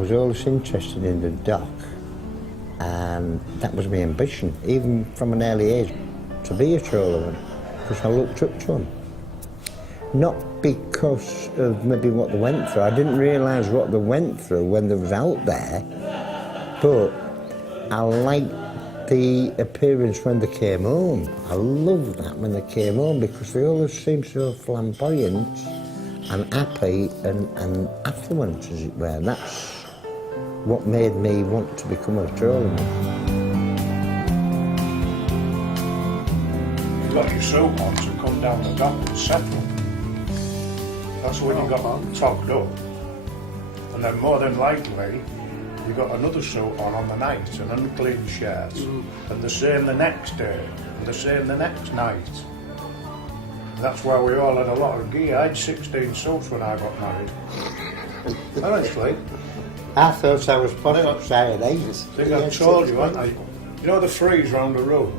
was always interested in the dock, and that was my ambition, even from an early age, to be a trawlerman, because I looked up to them. Not because of maybe what they went through. I didn't realise what they went through when they was out there, but I liked the appearance when they came home. I loved that when they came home, because they always seemed so flamboyant and happy and affluent, as it were. And that's what made me want to become a trawlerman. You got your suit on to come down the dock and settle. That's when you got togged up. And then more than likely, you got another suit on the night and unclean shirts. And the same the next day, and the same the next night. And that's why we all had a lot of gear. I had 16 suits when I got married. Honestly. I thought I was putting upside eight. I think I told you, haven't I? You know the frieze round the room?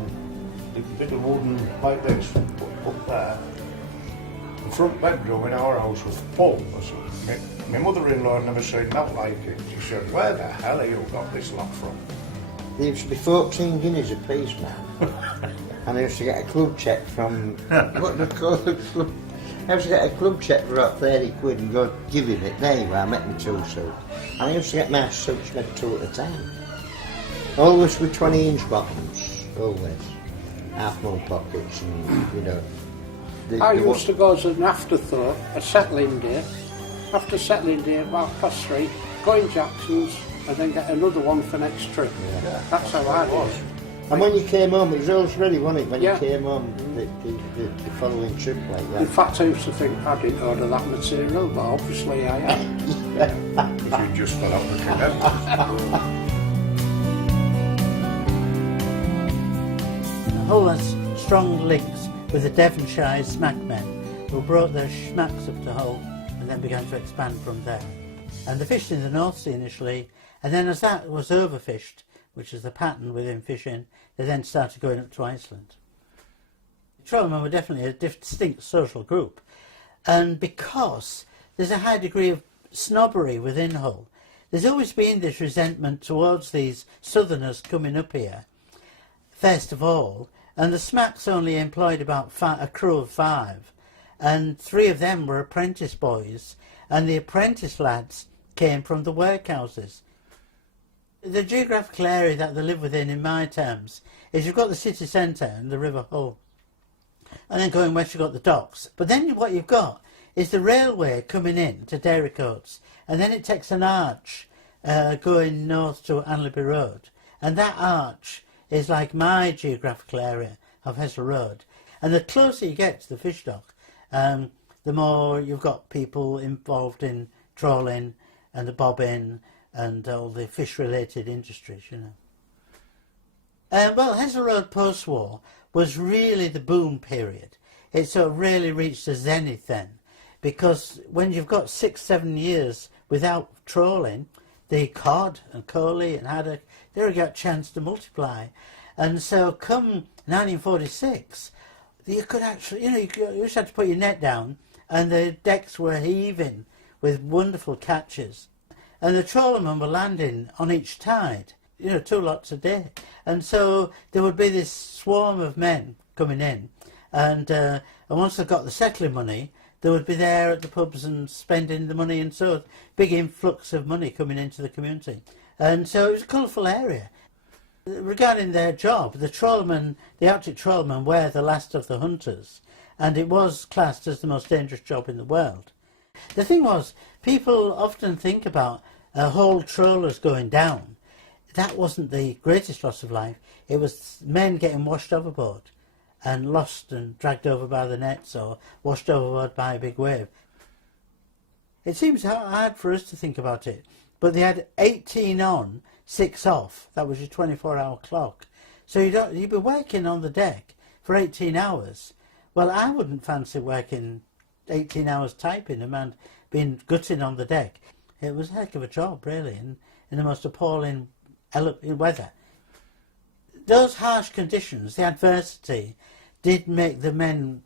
The little wooden like this, up there. The front bedroom in our house was full. My mother-in-law had never seen that like it. She said, "Where the hell have you got this lot from?" There used to be 14 guineas a piece, man. And I used to get a club cheque from, what do they call it? I used to get a club cheque for about 30 quid and go give him it. There you are, I met me 2 suits. And I used to get my suits made 2 at a time. Always with 20-inch bottoms, always. Half-moon pockets and, you know. I used to go as an afterthought, a settling day. After settling day, about 3:30, go in Jackson's and then get another one for next trip. Yeah. That's how I was. And when you came home, it was always ready, wasn't it? When you came home, the following trip like that. In fact, I used to think I didn't order that material, but obviously I had. If you just fell out the connectors. Hull has strong links with the Devonshire smackmen, who brought their smacks up to Hull and then began to expand from there. And they fished in the North Sea initially, and then as that was overfished, which is the pattern within fishing, they then started going up to Iceland. Trawlermen were definitely a distinct social group, and because there's a high degree of snobbery within Hull, there's always been this resentment towards these southerners coming up here, first of all, and the smacks only employed about a crew of 5, and 3 of them were apprentice boys, and the apprentice lads came from the workhouses. The geographical area that they live within, in my terms, is you've got the city centre and the River Hull, and then going west you've got the docks. But then what you've got is the railway coming in to Dairycoats, and then it takes an arch going north to Anlaby Road, and that arch is like my geographical area of Hessel Road. And the closer you get to the fish dock, the more you've got people involved in trawling and the bobbing and all the fish-related industries, you know. Well, Hessel Road post-war was really the boom period. It sort of really reached a zenith then, because when you've got 6-7 years without trawling, the cod and coley and haddock, they got a chance to multiply. And so come 1946, you could actually, you know, you just had to put your net down and the decks were heaving with wonderful catches. And the trawlermen were landing on each tide, you know, 2 lots a day. And so there would be this swarm of men coming in, and once they got the settling money, they would be there at the pubs and spending the money, and so big influx of money coming into the community. And so it was a colourful area. Regarding their job, the trawlermen, the Arctic trawlermen were the last of the hunters, and it was classed as the most dangerous job in the world. The thing was, people often think about whole trawlers going down. That wasn't the greatest loss of life. It was men getting washed overboard and lost and dragged over by the nets or washed overboard by a big wave. It seems hard for us to think about it, but they had 18 on, 6 off. That was your 24-hour clock. So you'd be working on the deck for 18 hours. Well, I wouldn't fancy working 18 hours typing and being gutting on the deck. It was a heck of a job, really, in the most appalling weather. Those harsh conditions, the adversity, did make the men,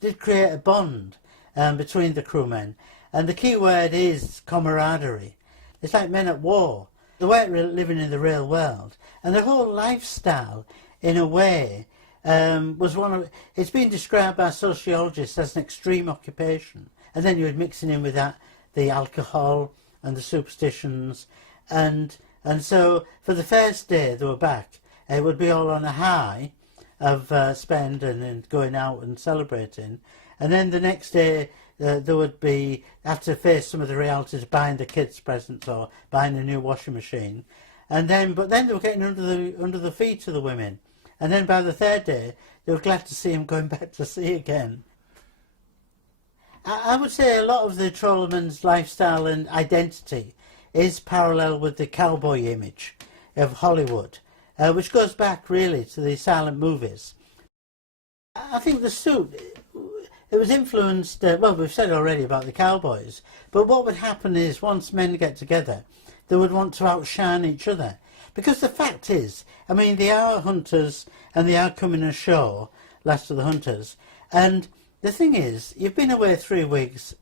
did create a bond between the crewmen. And the key word is camaraderie. It's like men at war. They weren't living in the real world. And their whole lifestyle, in a way, was one of... It's been described by sociologists as an extreme occupation. And then you would mixing in with that the alcohol and the superstitions. And so for the first day they were back, it would be all on a high of spend and going out and celebrating. And then the next day there would be, have to face some of the realities of buying the kids presents or buying a new washing machine. And then, but then they were getting under the feet of the women. And then by the third day, they were glad to see him going back to sea again. I would say a lot of the Trawlermen's lifestyle and identity is parallel with the cowboy image of Hollywood, which goes back really to the silent movies. I think the suit, it was influenced, well, we've said already about the cowboys, but what would happen is once men get together, they would want to outshine each other. Because the fact is, I mean, they are hunters and they are coming ashore, Last of the Hunters, and the thing is, you've been away 3 weeks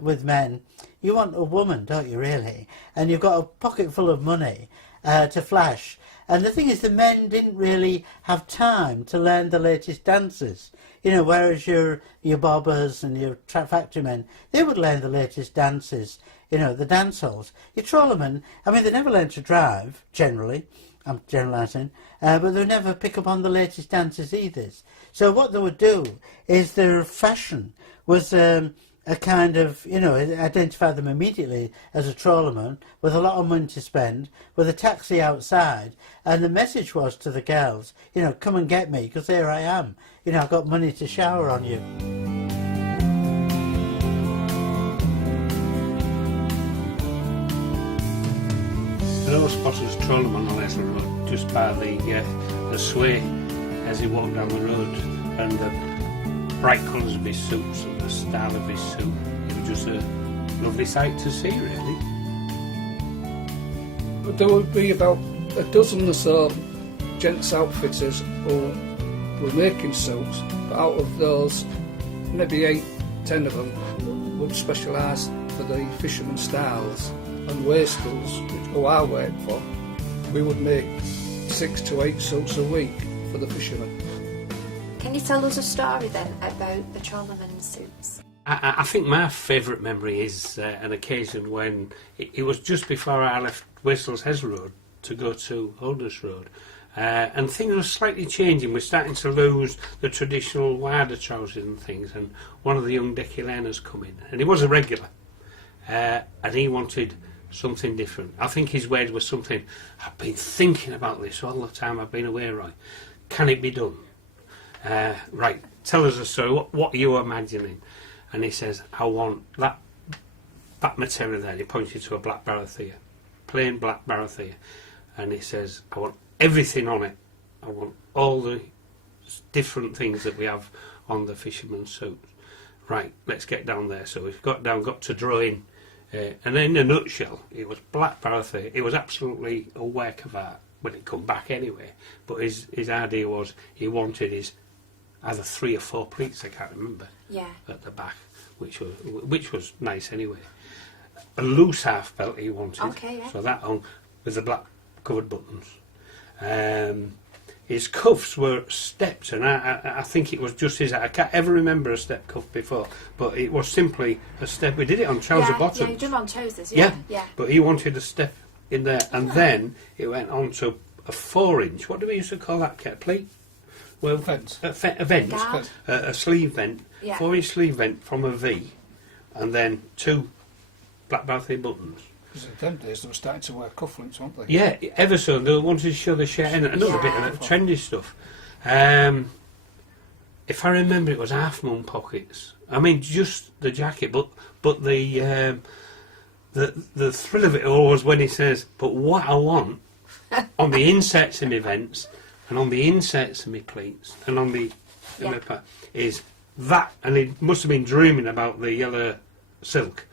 with men, you want a woman, don't you really? And you've got a pocket full of money to flash. And the thing is, the men didn't really have time to learn the latest dances. You know, whereas your bobbers and your factory men, they would learn the latest dances, you know, the dance halls. Your trawlermen, I mean, they never learn to drive, generally, I'm generalising, but they never pick up on the latest dances either. So what they would do is their fashion was a kind of, you know, identify them immediately as a trawlerman with a lot of money to spend, with a taxi outside, and the message was to the girls, you know, come and get me, because here I am. You know, I've got money to shower on you. There were spotters trawlermen on the Leslie Road, just by the sway as he walked down the road, and the bright colours of his suits and the style of his suit. It was just a lovely sight to see, really. But there would be about a dozen or so gents outfitters who were making suits, but out of those, maybe 8, 10 of them would specialise for the fisherman styles and waistcoats, who I worked for. We would make 6 to 8 suits a week for the fishermen. Can you tell us a story then about the Trawlermen suits? I think my favourite memory is an occasion when it was just before I left Whistles Hes Road to go to Holders Road, and things were slightly changing. We're starting to lose the traditional wider trousers and things, and one of the young decky learners come in, and he was a regular, and he wanted something different. I think his words were something, I've been thinking about this all the time I've been away, Roy. Can it be done? Right, tell us a story. What are you imagining? And he says, I want that material there. He pointed to a black barathea, plain black barathea. And he says, I want everything on it. I want all the different things that we have on the fisherman's suits. Right, let's get down there. So we got down, got to drawing. And in a nutshell, it was black barathea. It was absolutely a work of art when it come back anyway. But his idea was he wanted his either 3 or 4 pleats, I can't remember, at the back, which was nice anyway. A loose half belt he wanted, so that on with the black covered buttons. His cuffs were stepped, and I think it was just his. I can't ever remember a step cuff before, but it was simply a step. We did it on trouser bottoms. Yeah, you did on trousers, yeah. But he wanted a step in there, and then it went on to a 4-inch. What do we used to call that, Ket? Pleat? Well, Vent. a vent, a sleeve vent, 4-inch sleeve vent from a V, and then 2 black barathea buttons. Because in them days they were starting to wear cufflinks, weren't they? Yeah, ever so. They wanted to show the shirt and another bit of trendy stuff. If I remember, it was half moon pockets. I mean, just the jacket, but the thrill of it all was when he says, "But what I want on the inserts in my vents, and on the inserts of my pleats, and on the is that," and he must have been dreaming about the yellow silk.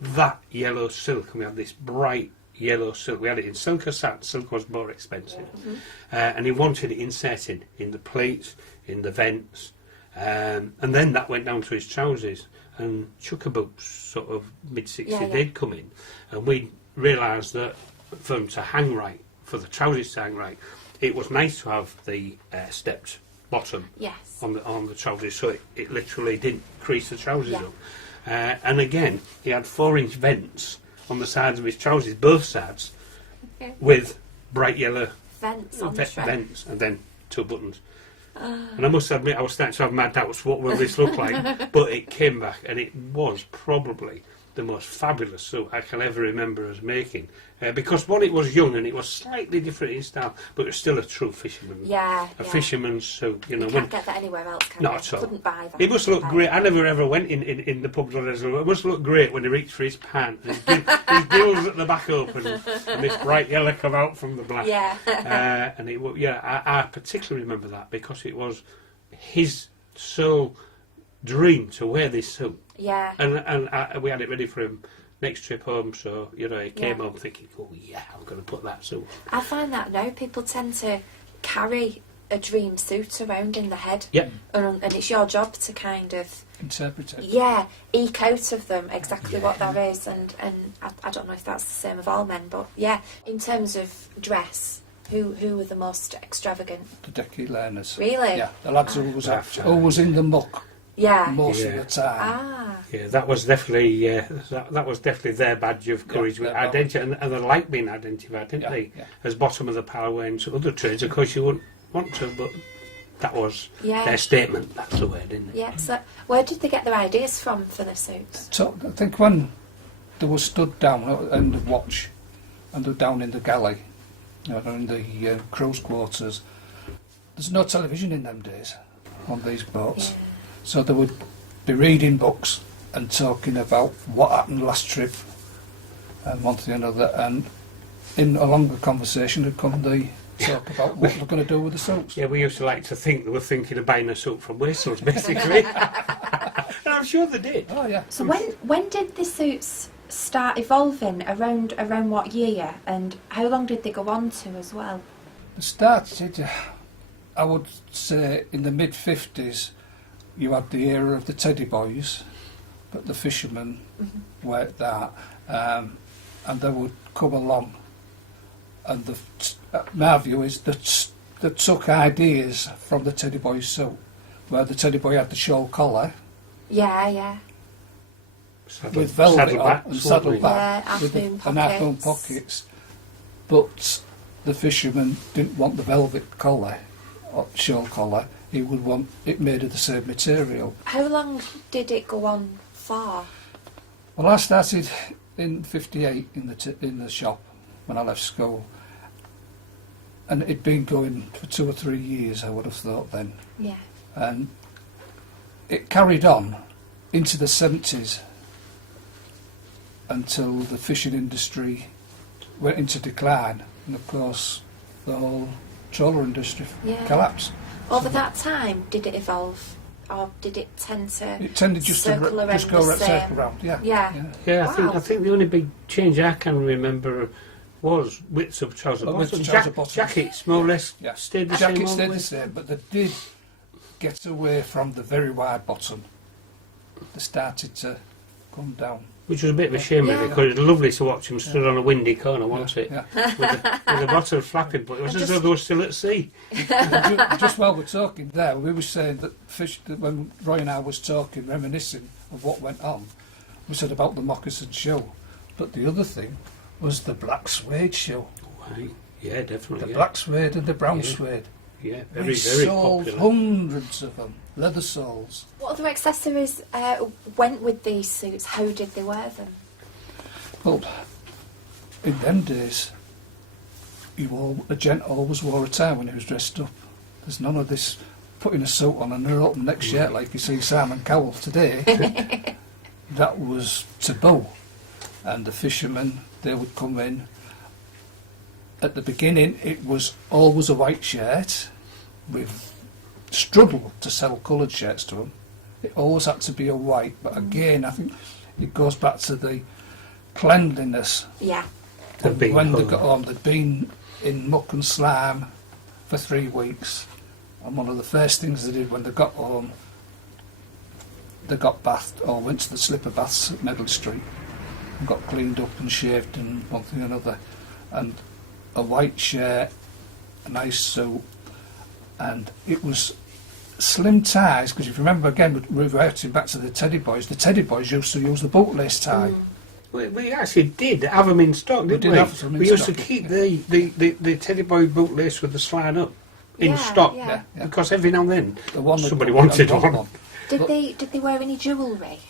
That yellow silk, and we had this bright yellow silk. We had it in silk or satin. Silk was more expensive, and he wanted it inserted in the pleats, in the vents, and then that went down to his trousers. And chucker boots, sort of mid-60s, they'd come in, and we'd realised that for them to hang right, for the trousers to hang right, it was nice to have the stepped bottom Yes. on the trousers, so it literally didn't crease the trousers Yeah. up. And again, he had 4-inch vents on the sides of his trousers, both sides, Okay. with bright yellow Vents on the strap. vents, and then 2 buttons. And I must admit, I was starting to have mad doubts, what will this look like? But it came back, and it was probably the most fabulous suit I can ever remember us making. Because one, it was young and it was slightly different in style, but it was still a true fisherman. Yeah. A yeah. fisherman's suit, you know. You when, can't get that anywhere else, can not you? at all. Couldn't buy that. it must look Buy great. it. I never ever went in the pubs on Eslo. It must look great when he reached for his pant. His gills at the back open, and this bright yellow come out from the black. Yeah. And I particularly remember that because it was his sole dream to wear this suit, Yeah. and we had it ready for him next trip home. So he came Yeah. home thinking, "Oh yeah, I'm going to put that suit." I find that now people tend to carry a dream suit around in the head, Yep. and it's your job to kind of Interpret it. eke out of them exactly what Yeah. there is, and I don't know if that's the same of all men, but yeah, in terms of dress, who were the most extravagant? The decky learners. Really? Yeah, the lads always in the muck Yeah. most Yeah. of the time. Ah. Yeah, that was definitely that was definitely their badge of courage, Yeah, with yeah. identity, and they liked being identified, didn't Yeah, they? yeah. As bottom of the pile when some other trades, of course, you wouldn't want to, but that was Yeah. their statement. That's the word, isn't it? Yeah. So where did they get their ideas from for the suits? So I think when they were stood down at the end of watch, and they were down in the galley, in the crew's quarters, there's no television in them days on these boats. Yeah. So they would be reading books and talking about what happened last trip and one thing and another, and in a longer conversation would come the talk about what they're going to do with the suits. Yeah, we used to like to think they were thinking of buying a suit from Wastels, basically. And I'm sure they did. Oh yeah. So when did the suits start evolving? Around what year? And how long did they go on to as well? They started, I would say, in the mid-50s. You had the era of the teddy boys, but the fishermen weren't that, and they would come along. And my view is that they took ideas from the teddy boy suit, where the teddy boy had the shawl collar Yeah, yeah. Saddle- with velvet on saddlebacks, and weren't saddleback Yeah, with half-moon an half-moon pockets. pockets. But the fisherman didn't want the velvet collar, or shawl collar. He would want it made of the same material. How long did it go on for? Well, I started in '58 in the shop when I left school, and it'd been going for 2 or 3 years. I would have thought then, Yeah. and it carried on into the '70s until the fishing industry went into decline, and of course the whole trawler industry Yeah. collapsed. Over that time, did it evolve, or did it tend to? It tended just to circle around just go the right same? circle round. Yeah. Yeah. Yeah, Wow. I think the only big change I can remember was widths of trouser Oh, widths bottoms. of trouser bottoms. Jackets, more or less, Yeah. stayed the same. Jacket all the stayed way. the same, but they did get away from the very wide bottom. They started to come down. Which was a bit of a shame, really, Yeah. because it was lovely to watch him stood on a windy corner, wasn't it? Yeah. With the bottom flapping, but it was And as though they were still at sea. Just while we're talking there, we were saying that when Roy and I was talking, reminiscing of what went on, we said about the moccasin show, but the other thing was the black suede show. Right. Yeah, definitely. The yeah. black suede and the brown Yeah. suede. Yeah, We very, very sold popular. hundreds of them, leather soles. What other accessories went with these suits? How did they wear them? Well, in them days, a gent always wore a tie when he was dressed up. There's none of this putting a suit on and an open neck shirt like you see Simon Cowell today. That was taboo. And the fishermen, they would come in. At the beginning, it was always a white shirt. We've struggled to sell coloured shirts to them. It always had to be a white, but again, I think it goes back to the cleanliness. Yeah. They've been When they home. got home, they'd been in muck and slime for 3 weeks, and one of the first things they did when they got home, they got bathed or went to the slipper baths at Medley Street, and got cleaned up and shaved and one thing or another, and a white shirt, a nice suit, and it was slim ties, because if you remember again, we're reverting back to the Teddy Boys used to use the bootlace tie. We actually did have them in stock, didn't we? did have them in we used stock, to keep yeah. the Teddy Boy bootlace with the slide up in Yeah, stock, yeah. Yeah. because every now and then The one that somebody got- wanted got one. Did they wear any jewellery?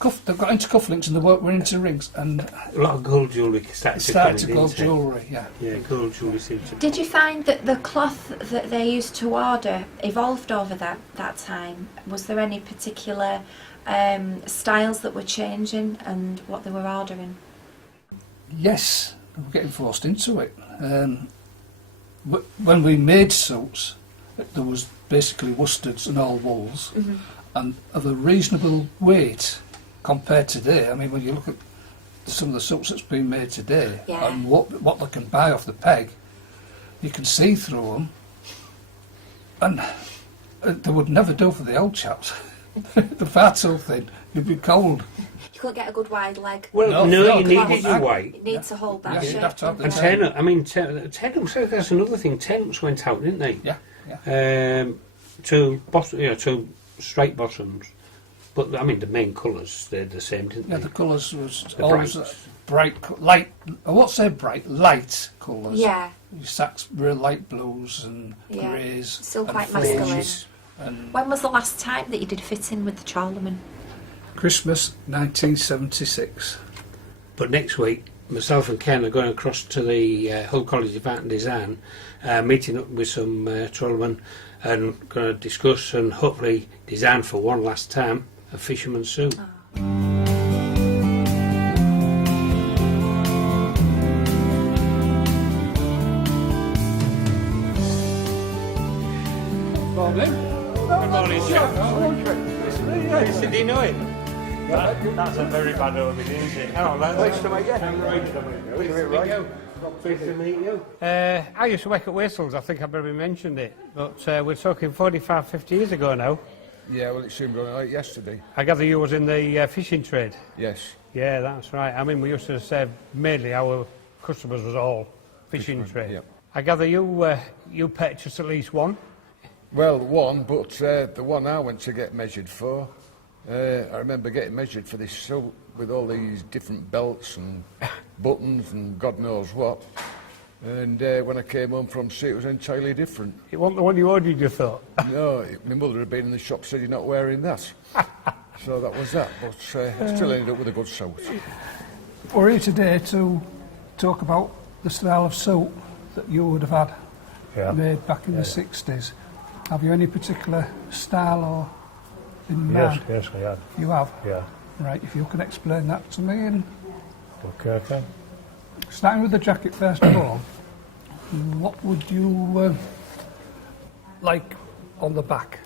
They've got into cufflinks and they were into rings, and A lot of gold jewellery started to started come to in, go didn't it? jewellery, yeah. Yeah, gold jewellery seems to Did you find that the cloth that they used to order evolved over that time? Was there any particular styles that were changing and what they were ordering? Yes, we were getting forced into it. When we made suits, there was basically wosteds and all wools, and of a reasonable weight compared to today. I mean, when you look at some of the suits that's been made today Yeah. and what they can buy off the peg, you can see through them, and they would never do for the old chaps. They're far too thin. You'd be cold. You couldn't get a good wide leg. Well, No, you no, needed no. your white. It needs to hold that Yeah, you'd shape. have to have the And doesn't it? ten, I mean, ten, that's another thing. Ten-ups went out, didn't they? Yeah, yeah. Two straight bottoms. But I mean, the main colours they're the same, didn't Yeah, they? the colours was The always brights. bright, light. I won't say bright, light colours. Yeah, Your sacks, real light blues and Yeah. greys. Still and quite fringes masculine. And when was the last time that you did fitting with the Trawlermen? Christmas 1976. But next week, myself and Ken are going across to the Hull College of Art and Design, meeting up with some Trawlermen, and going to discuss and hopefully design for one last time a fisherman's suit. Morning. Good morning, Did you know it? That's a very bad omen, isn't it? Hello, lads. Nice to meet you. Pleased to meet you. I used to work at Whistles, I think I've already mentioned it, but we're talking 45, 50 years ago now. Yeah, well, it seemed going like yesterday. I gather you was in the fishing trade. Yes. Yeah, that's right. I mean, we used to say mainly our customers was all fishing Fishermen, trade. yep. I gather you purchased at least one. Well, one, but the one I went to get measured for, I remember getting measured for this suit with all these different belts and buttons and God knows what. And when I came home from sea, it was entirely different. It wasn't the one you ordered, you thought. No, my mother had been in the shop, said you're not wearing that. So that was that, but I still ended up with a good suit. We're here today to talk about the style of suit that you would have had made back in the 60s. Have you any particular style or in mind? Yes, I have. You have? Yeah. Right, if you can explain that to me. And Okay, then. starting with the jacket first of all, what would you like on the back?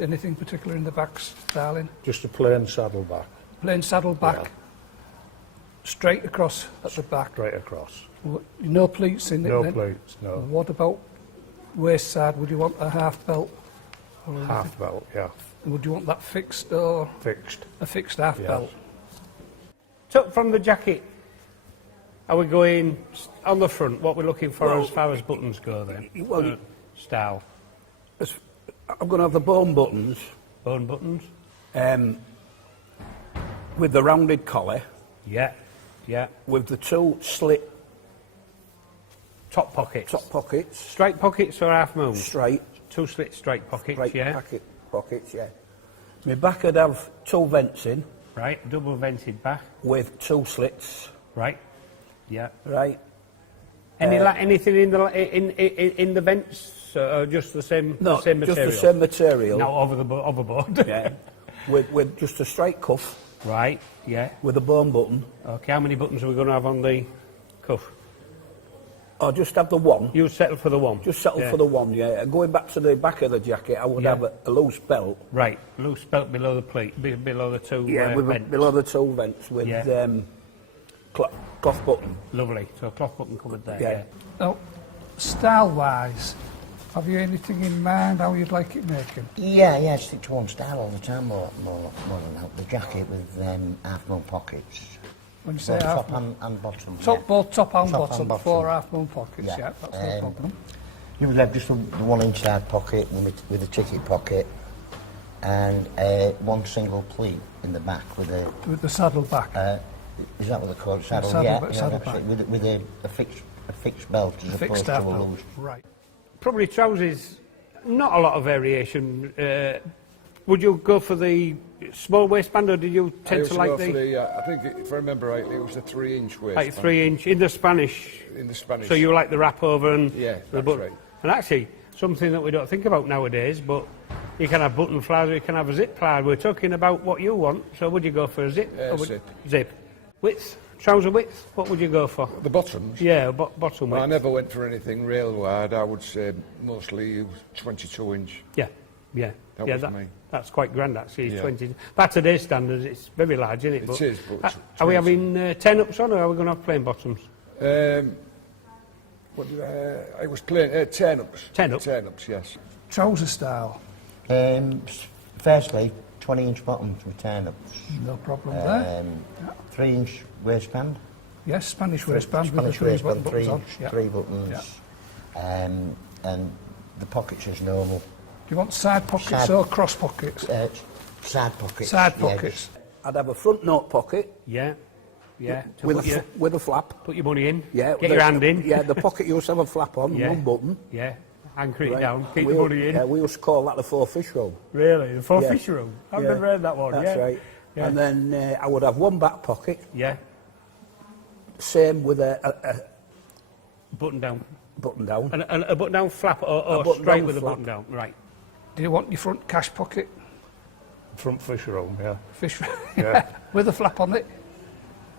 Anything particular in the back styling? Just a plain saddleback, Plain saddle back, straight across at the back. straight across. No pleats in it No then? pleats, no. What about waist side? Would you want a half belt? Or Half belt, yeah. would you want that fixed or Fixed. a fixed half Yes. belt? So from the jacket, are we going on the front? What we're looking for as far as buttons go then? Well, Style. I'm going to have the bone buttons Bone buttons? with the rounded collar, Yeah. Yeah. with the two slit Top pockets. top pockets, Straight pockets or half moon? straight, Two slit straight pockets, right yeah. pockets, yeah. My back would have two vents in Right, double vented back. with two slits, Right. Yeah. right? Anything in the vents or just the same No, same just material? the same material. No, overboard. Yeah. with just a straight cuff Right. Yeah. with a bone button. Okay. How many buttons are we going to have on the cuff? Or just have the one. You settle for the one. Just settle Yeah. for the one, yeah. And going back to the back of the jacket, I would Yeah. have a loose belt. Right. Loose belt below the pleat, below the two. With vents. below the two vents with Yeah. cloth button. Lovely. So a cloth button covered there. Yeah. Yeah. Now, style-wise, have you anything in mind how you'd like it making? Yeah, I stick to one style all the time, more than out. The jacket with half moon pockets When you say Both half top and bottom. top, yeah. both top and Top bottom, and bottom. 4 half-moon pockets, Yeah. yeah, that's no problem. You would have just the one inside pocket with a ticket pocket and one single pleat in the back with a... With the saddle back. Is that what they call it? Saddle, saddle that's back. it. With a fixed belt as Fixed opposed to half a belt. loose. Right. Probably trousers, not a lot of variation. Would you go for the small waistband, or did you I tend used to to like go for the I think, if I remember rightly, it was the 3-inch waist. like 3-inch in the Spanish? In the Spanish. So you like the wrap over and Yeah, the that's button. right. And actually, something that we don't think about nowadays, but you can have button flies or you can have a zip fly. We're talking about what you want. So would you go for a zip? or would- Zip. Zip. Width, trouser width. What would you go for? The bottoms? Yeah, bottom Well, I width. never went for anything real wide. I would say mostly 22-inch. Yeah, yeah, That yeah. was me. That's quite grand actually. It's Yeah. 20. By today's standards, it's very large, isn't it? It is, but are we 20. having 10 ups on, or are we going to have plain bottoms? What did I was playing 10-ups. 10-up? 10-ups, yes. Trouser style, Firstly, 20-inch bottoms with turn-ups. no problem there. 3-inch waistband. Yes, Spanish waistband with the Spanish three waistband, buttons on. Yeah. three buttons. And the pockets as normal. Do you want side pockets Side- or cross pockets? Side pockets. Side yeah, pockets. I'd have a front note pocket Yeah, yeah. To with put, with a flap. put your money in. Yeah, Get your hand in. Yeah, the pocket used to have a flap on, Yeah. one button. Yeah. Anchor it Right. down. Keep we, the money in. Yeah, we used to call that the 4-fish roll. Really? The four Yeah. fish room? I've Yeah. never heard that one. That's yeah. right. Yeah. And then I would have one back pocket, Yeah. same with a Button down. button down. And a button down flap or button straight down with a flap. button down. Right. Do you want your front cash pocket? Front fish room, yeah. Fish Yeah. with a flap on it?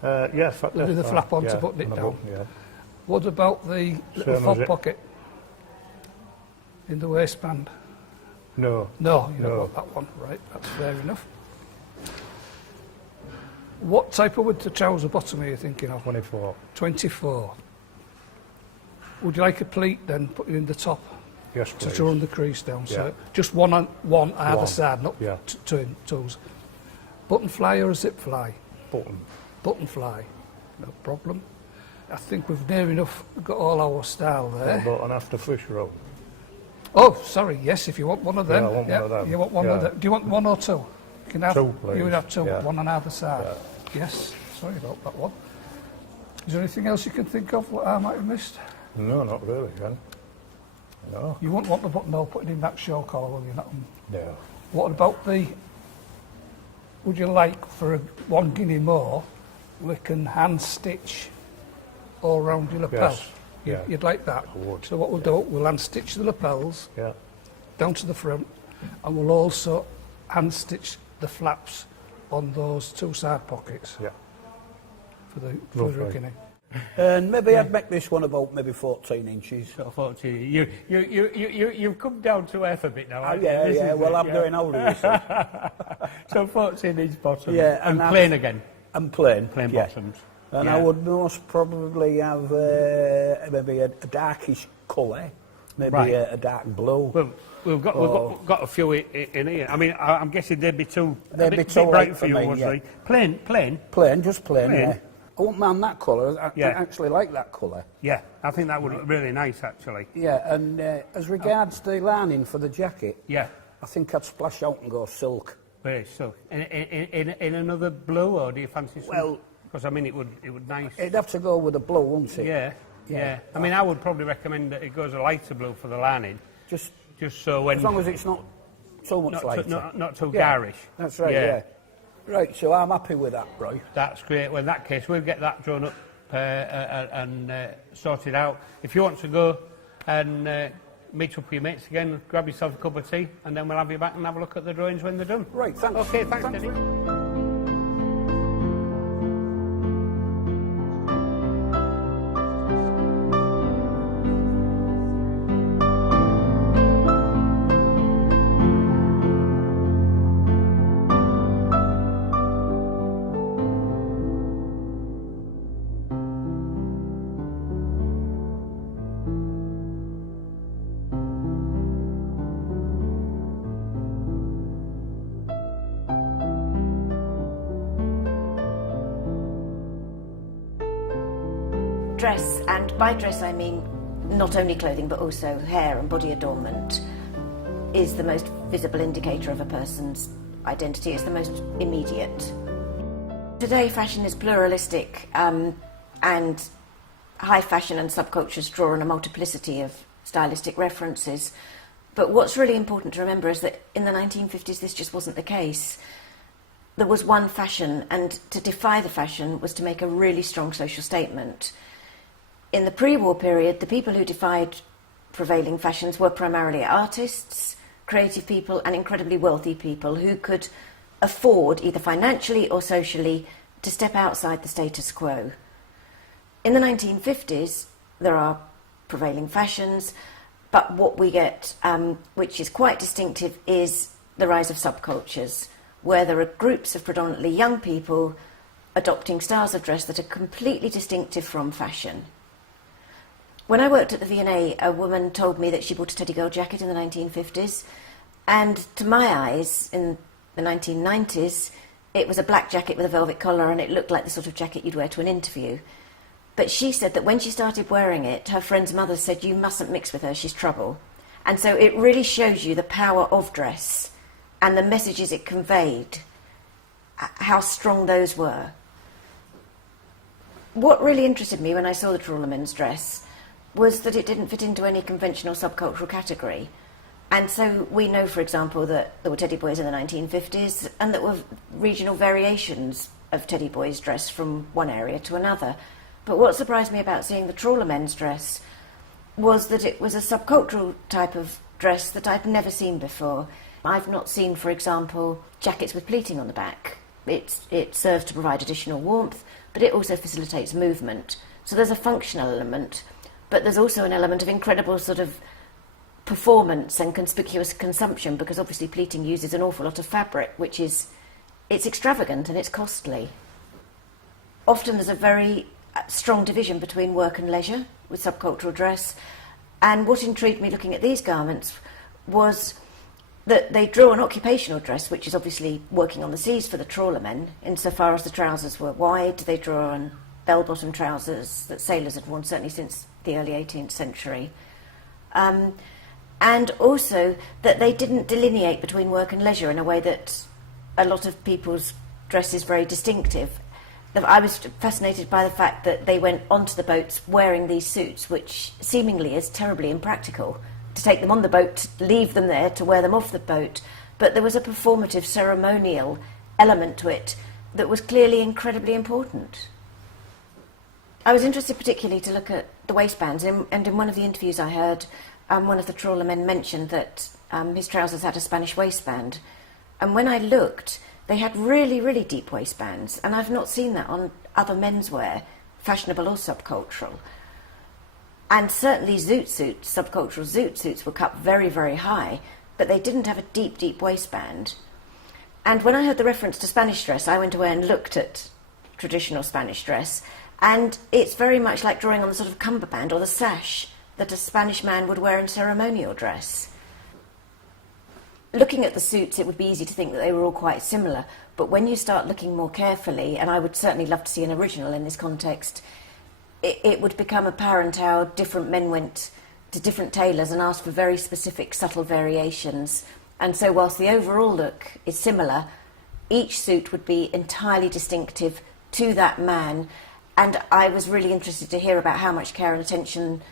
Yes, With the flap on to button it and a down. button, yeah. What about the little Same as fob it. pocket in the waistband? No. No, you don't No. want that one. Right, that's fair enough. What type of width of trouser bottom are you thinking of? 24. 24. Would you like a pleat then, put it in the top Yes, please. to run the crease down? So Yeah. just one either One. side, not Yeah. twos. Button fly or a zip fly? Button. Button fly, no problem. I think we've near enough got all our style there. But an after fish room. Oh, sorry, yes, if you want one of them. Yeah, I want one of them. You want one of Yeah. them. Do you want one or two? You can have, Two, please. You would have two, Yeah. one on either side. Yes, sorry about that one. Is there anything else you can think of what I might have missed? No, not really, Ken. No. You wouldn't want the buttonhole putting in that show collar, will you? Not, No. what about the... Would you like, for 1 guinea more, we can hand stitch all round your lapel? Yes, yeah. You'd like that? I would, So what we'll do, we'll hand stitch the lapels Yeah. down to the front, and we'll also hand stitch the flaps on those two side pockets Yeah. for the Lovely. guinea. And maybe I'd make this one about maybe 14 inches. So 40. You've come down to earth a bit now. Oh, haven't you? yeah, This yeah, is well, it, I'm yeah. doing older, you see. So 14 inch bottom. Yeah, and and plain again. And plain. Plain yeah. bottoms. And Yeah. I would most probably have maybe a darkish colour, maybe Right. a dark blue. Well, we've got a few in here. I mean, I'm guessing they'd be too They'd a be bit, too bit bright light for for you, me, would yeah. they? Plain. Plain, just plain, Plain? yeah. I wouldn't mind that colour. I Yeah. actually like that colour. Yeah, I think that would look really nice, actually. Yeah, and as regards the lining for the jacket, Yeah. I think I'd splash out and go silk. Very so. In another blue, or do you fancy some? Well- because I mean, it would nice. It'd have to go with a blue, wouldn't it? Yeah, yeah. I mean, I would probably recommend that it goes a lighter blue for the lining, Just just so when as long as it's not so much lighter. not too Yeah, garish. That's right, yeah. Right, so I'm happy with that, Roy. That's great. Well, in that case, we'll get that drawn up and sorted out. If you want to go and meet up with your mates again, grab yourself a cup of tea, and then we'll have you back and have a look at the drawings when they're done. Right, thanks. Okay, thanks, Denny. dress, and by dress I mean not only clothing but also hair and body adornment, is the most visible indicator of a person's identity. It's the most immediate. Today fashion is pluralistic, and high fashion and subcultures draw on a multiplicity of stylistic references. But what's really important to remember is that in the 1950s this just wasn't the case. There was one fashion, and to defy the fashion was to make a really strong social statement. In the pre-war period, the people who defied prevailing fashions were primarily artists, creative people and incredibly wealthy people who could afford, either financially or socially, to step outside the status quo. In the 1950s, there are prevailing fashions, but what we get, which is quite distinctive, is the rise of subcultures, where there are groups of predominantly young people adopting styles of dress that are completely distinctive from fashion. When I worked at the V&A, a woman told me that she bought a Teddy Girl jacket in the 1950s, and to my eyes, in the 1990s, it was a black jacket with a velvet collar, and it looked like the sort of jacket you'd wear to an interview. But she said that when she started wearing it, her friend's mother said, "You mustn't mix with her, she's trouble." And so it really shows you the power of dress and the messages it conveyed, how strong those were. What really interested me when I saw the Trawlermen's dress was that it didn't fit into any conventional subcultural category. And so we know, for example, that there were teddy boys in the 1950s and that were regional variations of teddy boys' dress from one area to another. But what surprised me about seeing the Trawlermen's dress was that it was a subcultural type of dress that I'd never seen before. I've not seen, for example, jackets with pleating on the back. It serves to provide additional warmth, but it also facilitates movement. So there's a functional element, but there's also an element of incredible sort of performance and conspicuous consumption, because obviously pleating uses an awful lot of fabric, it's extravagant and it's costly. Often there's a very strong division between work and leisure with subcultural dress, and what intrigued me looking at these garments was that they drew on occupational dress, which is obviously working on the seas for the trawlermen. Insofar as the trousers were wide, they drew on bell-bottom trousers that sailors had worn certainly since the early 18th century. And also that they didn't delineate between work and leisure in a way that a lot of people's dress is very distinctive. I was fascinated by the fact that they went onto the boats wearing these suits, which seemingly is terribly impractical, to take them on the boat, leave them there, to wear them off the boat. But there was a performative, ceremonial element to it that was clearly incredibly important. I was interested particularly to look at the waistbands, and in one of the interviews I heard, one of the trawlermen mentioned that his trousers had a Spanish waistband. And when I looked, they had really, really deep waistbands, and I've not seen that on other menswear, fashionable or subcultural. And certainly zoot suits, subcultural zoot suits, were cut very, very high, but they didn't have a deep, deep waistband. And when I heard the reference to Spanish dress, I went away and looked at traditional Spanish dress, and it's very much like drawing on the sort of cummerbund or the sash that a Spanish man would wear in ceremonial dress. Looking at the suits, it would be easy to think that they were all quite similar, but when you start looking more carefully, and I would certainly love to see an original in this context, it would become apparent how different men went to different tailors and asked for very specific, subtle variations. And so whilst the overall look is similar, each suit would be entirely distinctive to that man. And I was really interested to hear about how much care and attention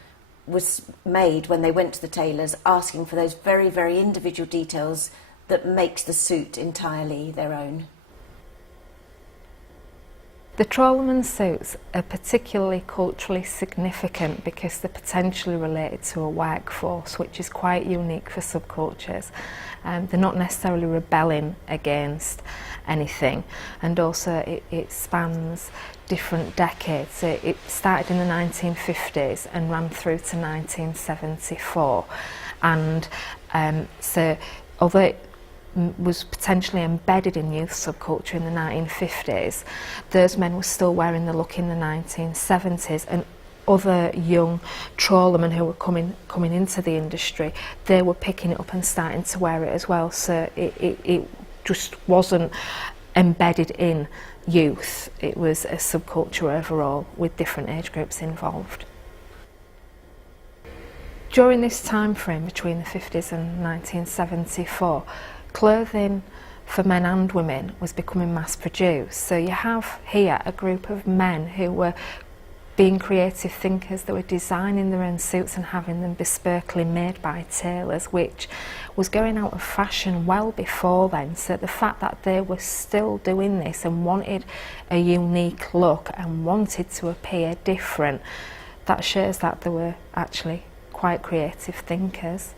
was made when they went to the tailors, asking for those very, very individual details that makes the suit entirely their own. The Trawlermen suits are particularly culturally significant because they're potentially related to a workforce, which is quite unique for subcultures. They're not necessarily rebelling against anything, and also it spans different decades. It started in the 1950s and ran through to 1974, and so although it was potentially embedded in youth subculture in the 1950s, those men were still wearing the look in the 1970s, and other young trawlermen who were coming into the industry, they were picking it up and starting to wear it as well. So it just wasn't embedded in youth. It was a subculture overall with different age groups involved. During this time frame between the 50s and 1974, clothing for men and women was becoming mass produced. So you have here a group of men who were being creative thinkers, that were designing their own suits and having them bespokely made by tailors, which was going out of fashion well before then. So the fact that they were still doing this and wanted a unique look and wanted to appear different, that shows that they were actually quite creative thinkers.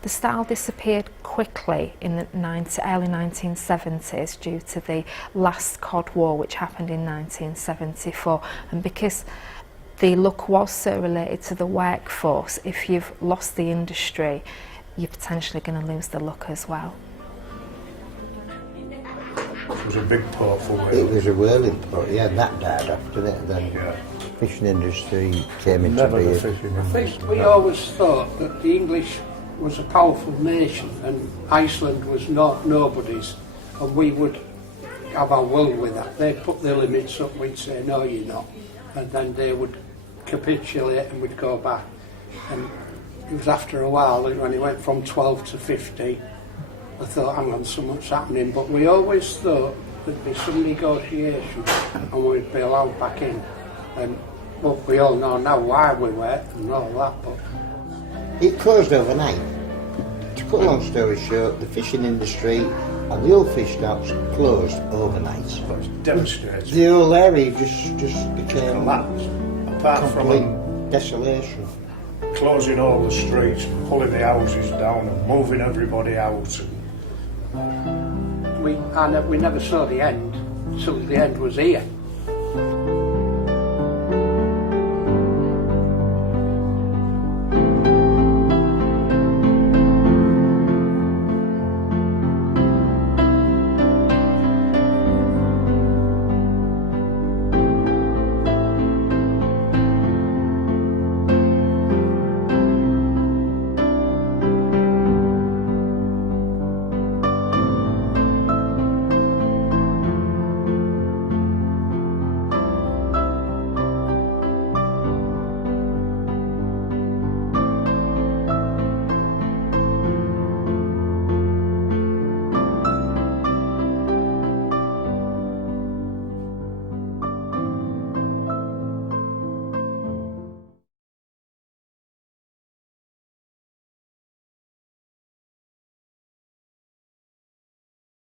The style disappeared quickly in the early 1970s due to the last Cod War, which happened in 1974, and because the look was so related to the workforce, if you've lost the industry, you're potentially going to lose the look as well. It was a big port for Wales. It was a whirling port, yeah, that died after that. Then fishing industry came into Never the being. fishing I think industry. we always thought that the English was a powerful nation and Iceland was not nobody's, and we would have our will with that. They'd put their limits up, we'd say, no, you're not. And then they would capitulate and we'd go back. And it was after a while, when it went from 12 to 50, I thought, hang on, something's happening. But we always thought there'd be some negotiation and we'd be allowed back in. And well, we all know now why we were and all that, but It closed overnight. To cut a long story short, the fishing industry and the old fish docks closed overnight. It was devastating. The whole area just became Collapsed. Apart complete from desolation. closing all the streets, pulling the houses down and moving everybody out. we never saw the end till the end was here.